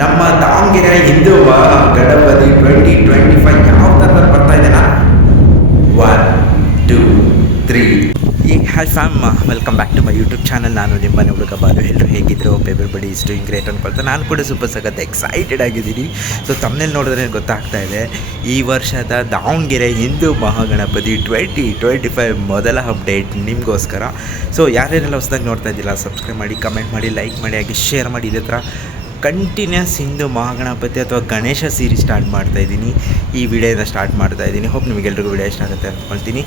ನಮ್ಮ Davanagere Hindu Ganapati twenty twenty five ಯಾವ ಥರ ಬರ್ತಾ ಇದೆನಾ ಒನ್ ಟೂ ತ್ರೀ ಈ hi fam welcome back to my YouTube channel ನಾನು ನಿಮ್ಮನೆ ಹುಡುಗ ಬಾಲು. ಎಲ್ಲರೂ ಹೇಗಿದ್ರು ಪೇಪರ್ ಬಡಿ ಇಷ್ಟು ಹಿಂಗ್ ಗ್ರೇಟ್ ಅನ್ಕೊಳ್ತಾ ನಾನು ಕೂಡ ಸೂಪರ್ ಸಖತ್ ಎಕ್ಸೈಟೆಡ್ ಆಗಿದ್ದೀನಿ. ಸೊ ತಮ್ಮನೇಲಿ ನೋಡಿದ್ರೆ ಗೊತ್ತಾಗ್ತಾ ಇದೆ, ಈ ವರ್ಷದ Davanagere Hindu Mahaganapati twenty twenty five ಮೊದಲ ಅಪ್ಡೇಟ್ ನಿಮಗೋಸ್ಕರ. ಸೊ ಯಾರ್ಯಾರೆಲ್ಲ ಹೊಸದಾಗಿ ನೋಡ್ತಾ ಇದ್ದಿಲ್ಲ ಸಬ್ಸ್ಕ್ರೈಬ್ ಮಾಡಿ ಕಮೆಂಟ್ ಮಾಡಿ ಲೈಕ್ ಮಾಡಿ, ಹಾಗೆ ಶೇರ್ ಮಾಡಿ. ಇದೇ ಥರ ಕಂಟಿನ್ಯೂಸ್ ಹಿಂದೂ ಮಹಾಗಣಪತಿ ಅಥವಾ ಗಣೇಶ ಸೀರೀಸ್ ಸ್ಟಾರ್ಟ್ ಮಾಡ್ತಾ ಇದ್ದೀನಿ. ಈ ವಿಡಿಯೋನ ಸ್ಟಾರ್ಟ್ ಮಾಡ್ತಾ ಇದ್ದೀನಿ. ಹೋಪ್ ನಿಮಗೆಲ್ರಿಗೂ ವಿಡಿಯೋ ಇಷ್ಟ ಆಗುತ್ತೆ ಅಂದ್ಕೊಳ್ತೀನಿ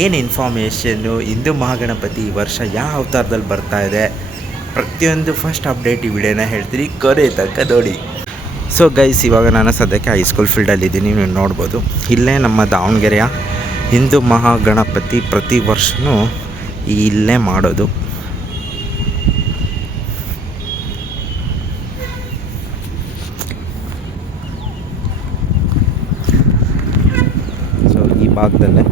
ಏನು ಇನ್ಫಾರ್ಮೇಷನ್ನು ಹಿಂದೂ ಮಹಾಗಣಪತಿ ವರ್ಷ ಯಾವ ಅವತಾರದಲ್ಲಿ ಬರ್ತಾ ಇದೆ? ಪ್ರತಿಯೊಂದು ಫಸ್ಟ್ ಅಪ್ಡೇಟ್ ಈ ವಿಡಿಯೋನ ಹೇಳ್ತೀನಿ. ಕೊರೆ ತಕ್ಕ ನೋಡಿ. ಸೊ ಗೈಸ್ ಇವಾಗ ನಾನು ಸದ್ಯಕ್ಕೆ ಹೈಸ್ಕೂಲ್ ಫೀಲ್ಡಲ್ಲಿದ್ದೀನಿ ನೀವು ನೋಡ್ಬೋದು. ಇಲ್ಲೇ ನಮ್ಮ ದಾವಣಗೆರೆಯ ಹಿಂದೂ ಮಹಾಗಣಪತಿ ಪ್ರತಿ ವರ್ಷವೂ ಇಲ್ಲೇ ಮಾಡೋದು ಸೊ ಈ ಭಾಗದಲ್ಲೇ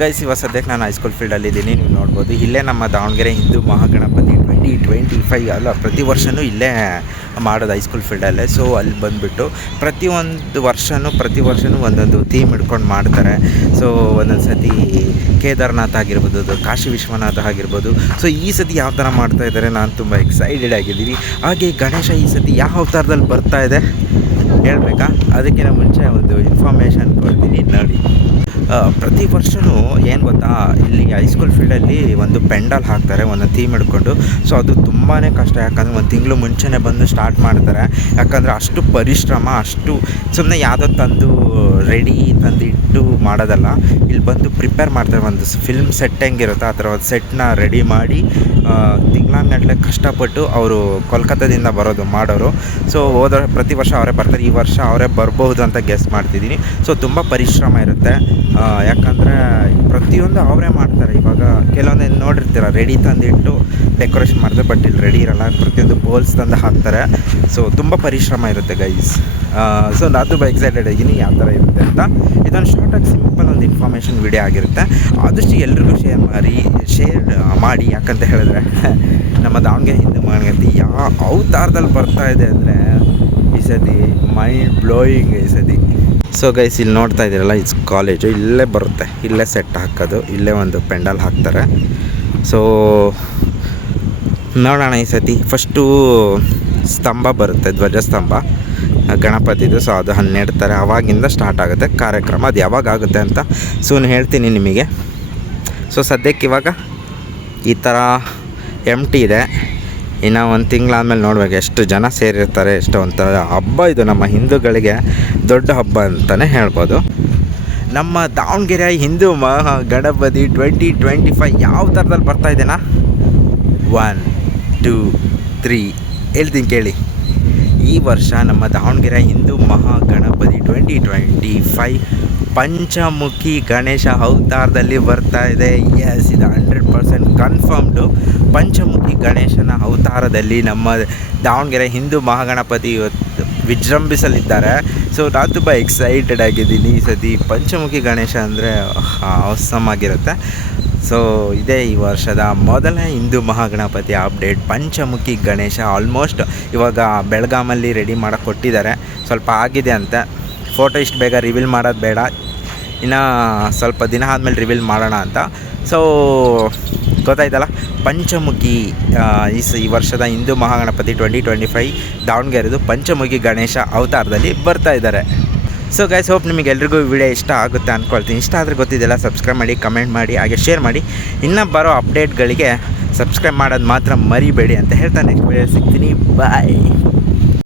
ಗೈಸ್ ಇವಾಗ ಸದ್ಯಕ್ಕೆ ನಾನು ಹೈಸ್ಕೂಲ್ ಫೀಲ್ಡಲ್ಲಿದ್ದೀನಿ ನೀವು ನೋಡ್ಬೋದು. ಇಲ್ಲೇ ನಮ್ಮ Davanagere Hindu Mahaganapati twenty twenty five ಅಲ್ಲ, ಪ್ರತಿ ವರ್ಷವೂ ಇಲ್ಲೇ ಮಾಡೋದು ಹೈಸ್ಕೂಲ್ ಫೀಲ್ಡಲ್ಲೇ ಸೊ ಅಲ್ಲಿ. ಬಂದುಬಿಟ್ಟು ಪ್ರತಿಯೊಂದು ವರ್ಷವೂ ಪ್ರತಿ ವರ್ಷವೂ ಒಂದೊಂದು ಥೀಮ್ ಹಿಡ್ಕೊಂಡು ಮಾಡ್ತಾರೆ. ಸೊ ಒಂದೊಂದು ಸತಿ ಕೇದಾರ್ನಾಥ್ ಆಗಿರ್ಬೋದು ಕಾಶಿ ವಿಶ್ವನಾಥ ಆಗಿರ್ಬೋದು. ಸೊ ಈ ಸತಿ ಯಾವ ಥರ ಮಾಡ್ತಾ ಇದ್ದಾರೆ, ನಾನು ತುಂಬ ಎಕ್ಸೈಟೆಡ್ ಆಗಿದ್ದೀನಿ. ಹಾಗೆ ಗಣೇಶ ಈ ಸತಿ ಯಾವ ಅವತಾರದಲ್ಲಿ ಬರ್ತಾ ಇದೆ? ಹೇಳ್ಬೇಕಾ? ಅದಕ್ಕಿಂತ ಮುಂಚೆ ಒಂದು ಇನ್ಫಾರ್ಮೇಷನ್ ಕೊಡ್ತೀನಿ ನೋಡಿ. ಪ್ರತಿ ವರ್ಷವೂ ಏನು ಗೊತ್ತಾ, ಇಲ್ಲಿ ಹೈಸ್ಕೂಲ್ ಫೀಲ್ಡಲ್ಲಿ ಒಂದು ಪೆಂಡಲ್ ಹಾಕ್ತಾರೆ ಒಂದು ಥೀಮ್ ಹಿಡ್ಕೊಂಡು. ಸೊ ಅದು ತುಂಬಾ ಕಷ್ಟ. ಯಾಕಂದರೆ ಒಂದು ತಿಂಗಳು ಮುಂಚೆನೇ ಬಂದು ಸ್ಟಾರ್ಟ್ ಮಾಡ್ತಾರೆ. ಯಾಕಂದರೆ ಅಷ್ಟು ಪರಿಶ್ರಮ, ಅಷ್ಟು ಸುಮ್ಮನೆ ಯಾವುದೋ ತಂದು ರೆಡಿ ತಂದಿಟ್ಟು ಮಾಡೋದಲ್ಲ. ಇಲ್ಲಿ ಬಂದು ಪ್ರಿಪೇರ್ ಮಾಡ್ತಾರೆ. ಒಂದು ಫಿಲ್ಮ್ ಸೆಟ್ ಹೆಂಗಿರುತ್ತೋ ಆ ಥರ ಒಂದು ಸೆಟ್ನ ರೆಡಿ ಮಾಡಿ ತಿಂಗಳಾನ್ಗಟ್ಲೆ ಕಷ್ಟಪಟ್ಟು ಅವರು ಕೋಲ್ಕತ್ತಾದಿಂದ ಬರೋದು ಮಾಡೋರು. ಸೊ ಹೋದ ಪ್ರತಿ ವರ್ಷ ಅವರೇ ಬರ್ತಾರೆ. ಈ ವರ್ಷ ಅವರೇ ಬರ್ಬೋದು ಅಂತ ಗೆಸ್ ಮಾಡ್ತಿದ್ದೀನಿ. ಸೊ ತುಂಬ ಪರಿಶ್ರಮ ಇರುತ್ತೆ. ಯಾಕಂದರೆ ಪ್ರತಿಯೊಂದು ಅವರೇ ಮಾಡ್ತಾರೆ. ಇವಾಗ ಕೆಲವೊಂದು ನೋಡಿರ್ತೀರ ರೆಡಿ ತಂದಿಟ್ಟು ಡೆಕೋರೇಷನ್ ಮಾಡಿದ್ರೆ ಬಟ್ ಇಲ್ಲಿ ರೆಡಿ ಇರಲ್ಲ. ಪ್ರತಿಯೊಂದು ಬೋಲ್ಸ್ ತಂದು ಹಾಕ್ತಾರೆ. ಸೊ ತುಂಬ ಪರಿಶ್ರಮ ಇರುತ್ತೆ ಗೈಸ್ ಸೊ ನಾನು ಎಕ್ಸೈಟೆಡ್ ಆಗಿನಿ ಯಾವ ಥರ ಇರುತ್ತೆ ಅಂತ. ಇದೊಂದು ಶಾರ್ಟಾಗಿ ಸಿಂಪಲ್ ಒಂದು ಇನ್ಫಾರ್ಮೇಷನ್ ವಿಡಿಯೋ ಆಗಿರುತ್ತೆ. ಆದಷ್ಟು ಎಲ್ರಿಗೂ ಶೇರ್ ಮಾಡಿ ಶೇರ್ ಮಾಡಿ, ಯಾಕಂತ ಹೇಳಿದ್ರೆ ನಮ್ಮ ದಾವಣಗೆರೆ ಹಿಂದೂ ಮಾಡಿ ಯಾವ ಅವತಾರದಲ್ಲಿ ಬರ್ತಾ ಇದೆ ಅಂದರೆ ಈ ಸತಿ ಮೈಂಡ್ ಬ್ಲೋಯಿಂಗ್ ಈ ಸತಿ. ಸೊ ಗೈಸ್ ಇಲ್ಲಿ ನೋಡ್ತಾ ಇದ್ದೀರಲ್ಲ ಇಟ್ಸ್ ಕಾಲೇಜು ಇಲ್ಲೇ ಬರುತ್ತೆ. ಇಲ್ಲೇ ಸೆಟ್ ಹಾಕೋದು. ಇಲ್ಲೇ ಒಂದು ಪೆಂಡಲ್ ಹಾಕ್ತಾರೆ. ಸೊ ನೋಡೋಣ ಈ ಸತಿ. ಫಸ್ಟು ಸ್ತಂಭ ಬರುತ್ತೆ, ಧ್ವಜಸ್ತಂಭ. ಗಣಪತಿದು ಸೊ ಅದು ಹನ್ನೆರಡು ಥರ ಅವಾಗಿಂದ ಸ್ಟಾರ್ಟ್ ಆಗುತ್ತೆ ಕಾರ್ಯಕ್ರಮ. ಅದು ಯಾವಾಗ ಆಗುತ್ತೆ ಅಂತ ಸೂನ್ ಹೇಳ್ತೀನಿ ನಿಮಗೆ. ಸೊ ಸದ್ಯಕ್ಕೆ ಇವಾಗ ಈ ಥರ ಎಂ ಟಿ ಇದೆ. ಇನ್ನು ಒಂದು ತಿಂಗಳಾದ್ಮೇಲೆ ನೋಡ್ಬೇಕು ಎಷ್ಟು ಜನ ಸೇರಿರ್ತಾರೆ, ಎಷ್ಟು ಒಂಥರ ಹಬ್ಬ ಇದು ನಮ್ಮ ಹಿಂದೂಗಳಿಗೆ ದೊಡ್ಡ ಹಬ್ಬ ಅಂತಲೇ ಹೇಳ್ಬೋದು. ನಮ್ಮ Davanagere Hindu Maha Ganapati twenty twenty five ಯಾವ ಥರದಲ್ಲಿ ಬರ್ತಾ ಇದ್ದೇನಾ ಒನ್ ಟೂ ತ್ರೀ ಹೇಳ್ತೀನಿ ಕೇಳಿ. ಈ ವರ್ಷ ನಮ್ಮ Davanagere Hindu Maha Ganapati twenty twenty five Panchamukhi Ganesha ಅವತಾರದಲ್ಲಿ ಬರ್ತಾ ಇದೆ. ಎಸ್ ಇದು ಹಂಡ್ರೆಡ್ ಪರ್ಸೆಂಟ್ ಕನ್ಫರ್ಮ್ಡು ಪಂಚಮುಖಿ ಗಣೇಶನ ಅವತಾರದಲ್ಲಿ ನಮ್ಮ ದಾವಣಗೆರೆ ಹಿಂದೂ ಮಹಾಗಣಪತಿ ಇವತ್ತು ವಿಜೃಂಭಿಸಲಿದ್ದಾರೆ. ಸೊ ನಾನು ತುಂಬ ಎಕ್ಸೈಟೆಡ್ ಆಗಿದ್ದೀನಿ ಈ ಸತಿ. ಪಂಚಮುಖಿ ಗಣೇಶ ಅಂದರೆ ಅವಸಮ್ ಆಗಿರುತ್ತೆ. ಸೊ ಇದೇ ಈ ವರ್ಷದ ಮೊದಲ ಹಿಂದೂ ಮಹಾಗಣಪತಿ ಅಪ್ಡೇಟ್ ಪಂಚಮುಖಿ ಗಣೇಶ ಆಲ್ಮೋಸ್ಟ್ ಇವಾಗ ಬೆಳಗಾಮಲ್ಲಿ ರೆಡಿ ಮಾಡೋಕ್ಕೆ ಕೊಟ್ಟಿದ್ದಾರೆ ಸ್ವಲ್ಪ ಆಗಿದೆ ಅಂತ. ಫೋಟೋ ಇಷ್ಟು ಬೇಗ ರಿವೀಲ್ ಮಾಡೋದು ಬೇಡ. ಇನ್ನು ಸ್ವಲ್ಪ ದಿನ ಆದಮೇಲೆ ರಿವೀಲ್ ಮಾಡೋಣ ಅಂತ. ಸೊ ಗೊತ್ತಾಯ್ತಲ್ಲ? ಪಂಚಮುಖಿ ಈ ಸ, ಈ ವರ್ಷದ Hindu Mahaganapati twenty twenty five ದಾವಣಗೆರೆದು Panchamukhi Ganesha ಅವತಾರದಲ್ಲಿ ಬರ್ತಾ ಇದ್ದಾರೆ. ಸೊ ಗೈಸ್ ಹೋಪ್ ನಿಮಗೆ ಎಲ್ರಿಗೂ ವಿಡಿಯೋ ಇಷ್ಟ ಆಗುತ್ತೆ ಅಂದ್ಕೊಳ್ತೀನಿ ಇಷ್ಟ ಆದರೆ ಗೊತ್ತಿದೆಯಲ್ಲ ಸಬ್ಸ್ಕ್ರೈಬ್ ಮಾಡಿ ಕಮೆಂಟ್ ಮಾಡಿ, ಹಾಗೆ ಶೇರ್ ಮಾಡಿ. ಇನ್ನೂ ಬರೋ ಅಪ್ಡೇಟ್ಗಳಿಗೆ ಸಬ್ಸ್ಕ್ರೈಬ್ ಮಾಡೋದು ಮಾತ್ರ ಮರಿಬೇಡಿ ಅಂತ ಹೇಳ್ತಾ ನೆಕ್ಸ್ಟ್ ವಿಡಿಯೋ ಸಿಗ್ತೀನಿ. ಬಾಯ್